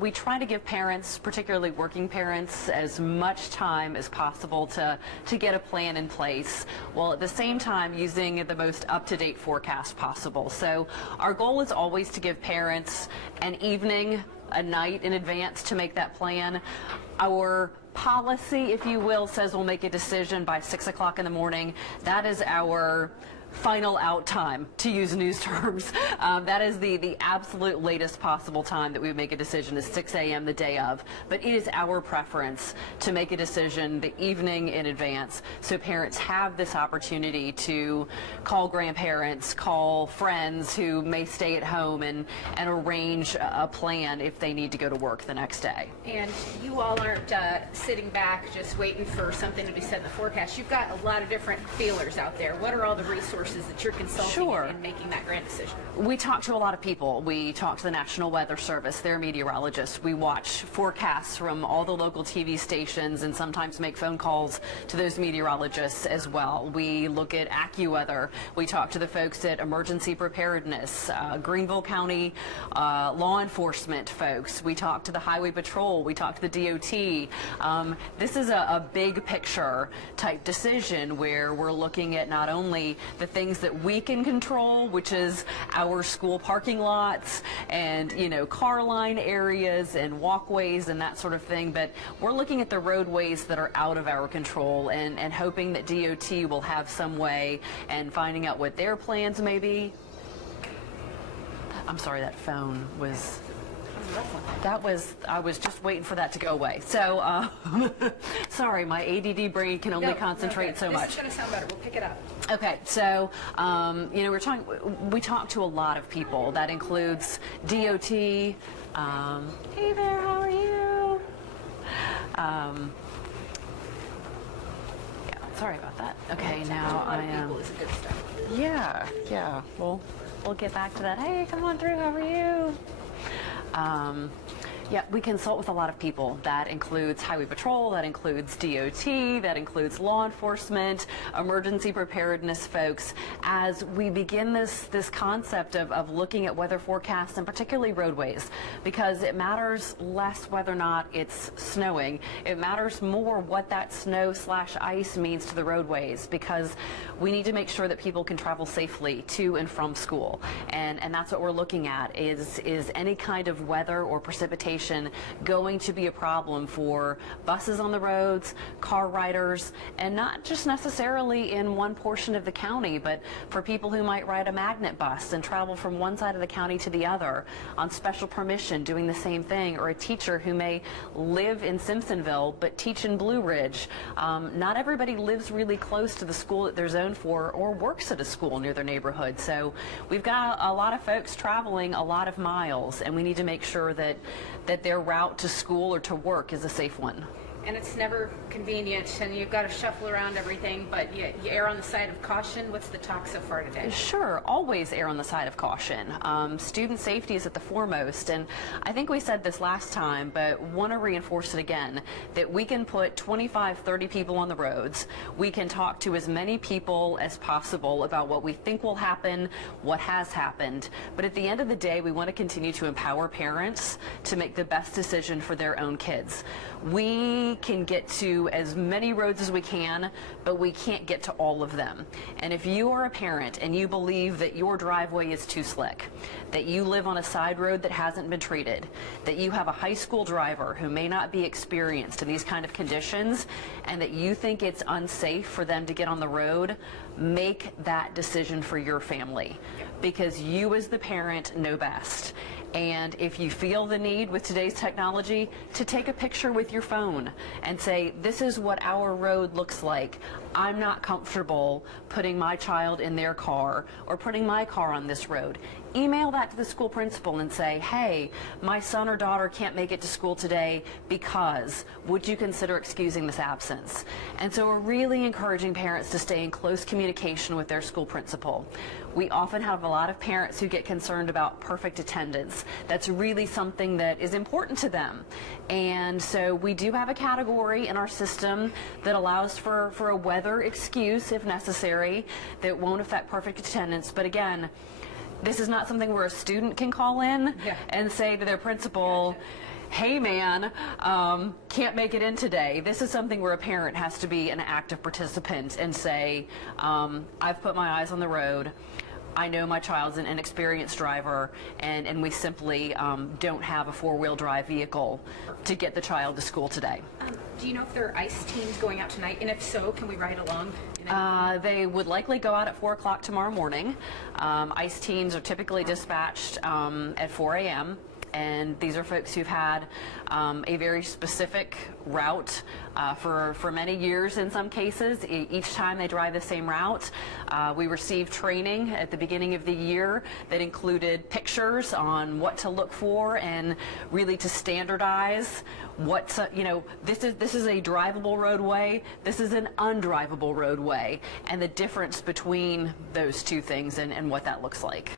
We try to give parents, particularly working parents, as much time as possible to get a plan in place, while at the same time using the most up-to-date forecast possible. So our goal is always to give parents an evening, a night in advance to make that plan. Our policy, if you will, says we'll make a decision by 6 o'clock in the morning. That is our final out time, to use news terms. That is the absolute latest possible time that we would make a decision is 6 a.m. the day of. But it is our preference to make a decision the evening in advance so parents have this opportunity to call grandparents, call friends who may stay at home and arrange a plan if they need to go to work the next day. And you all aren't sitting back just waiting for something to be set in the forecast. You've got a lot of different feelers out there. What are all the resources that you're consulting in making that grand decision? We talk to a lot of people. We talk to the National Weather Service, their meteorologists. We watch forecasts from all the local TV stations and sometimes make phone calls to those meteorologists as well. We look at AccuWeather. We talk to the folks at Emergency Preparedness, Greenville County law enforcement folks. We talk to the Highway Patrol. We talk to the DOT. This is a big picture type decision where we're looking at not only the things that we can control, which is our school parking lots and, you know, car line areas and walkways and that sort of thing, but we're looking at the roadways that are out of our control and hoping that DOT will have some way and finding out what their plans may be. I'm sorry, that phone was... I was just waiting for that to go away. So, sorry, my ADD brain can only concentrate so much. This is going to sound better. We'll pick it up. Okay, so, you know, we talk to a lot of people. That includes DOT. Hey there, how are you? Yeah, sorry about that. Okay, now I am. Is good stuff. Yeah. We'll get back to that. Hey, come on through. How are you? Yeah, we consult with a lot of people. That includes Highway Patrol, that includes DOT, that includes law enforcement, emergency preparedness folks, as we begin this concept of looking at weather forecasts and particularly roadways, because it matters less whether or not it's snowing. It matters more what that snow/ice means to the roadways, because we need to make sure that people can travel safely to and from school. And that's what we're looking at is any kind of weather or precipitation going to be a problem for buses on the roads, car riders, and not just necessarily in one portion of the county, but for people who might ride a magnet bus and travel from one side of the county to the other on special permission doing the same thing, or a teacher who may live in Simpsonville but teach in Blue Ridge. Not everybody lives really close to the school that they're zoned for or works at a school near their neighborhood. So we've got a lot of folks traveling a lot of miles, and we need to make sure that their route to school or to work is a safe one. And it's never convenient, and you've got to shuffle around everything, but you err on the side of caution. What's the talk so far today? Sure, always err on the side of caution. Student safety is at the foremost, and I think we said this last time, but want to reinforce it again, that we can put 25, 30 people on the roads. We can talk to as many people as possible about what we think will happen, what has happened, but at the end of the day, we want to continue to empower parents to make the best decision for their own kids. We can get to as many roads as we can, but we can't get to all of them. And if you are a parent and you believe that your driveway is too slick, that you live on a side road that hasn't been treated, that you have a high school driver who may not be experienced in these kind of conditions, and that you think it's unsafe for them to get on the road, make that decision for your family, because you as the parent know best. And if you feel the need with today's technology to take a picture with your phone and say, this is what our road looks like. I'm not comfortable putting my child in their car or putting my car on this road. Email that to the school principal and say, hey, my son or daughter can't make it to school today because, would you consider excusing this absence? And so we're really encouraging parents to stay in close communication with their school principal. We often have a lot of parents who get concerned about perfect attendance. That's really something that is important to them. And so we do have a category in our system that allows for a weather excuse if necessary that won't affect perfect attendance. But again, this is not something where a student can call in and say to their principal, hey man, can't make it in today. This is something where a parent has to be an active participant and say, I've put my eyes on the road. I know my child's an inexperienced driver, and we simply don't have a four-wheel drive vehicle to get the child to school today. Do you know if there are ICE teams going out tonight? And if so, can we ride along? They would likely go out at 4 o'clock tomorrow morning. ICE teams are typically dispatched at 4 a.m. And these are folks who've had a very specific route for many years in some cases. Each time they drive the same route. We received training at the beginning of the year that included pictures on what to look for and really to standardize what's, this is a drivable roadway, this is an undrivable roadway, and the difference between those two things and what that looks like.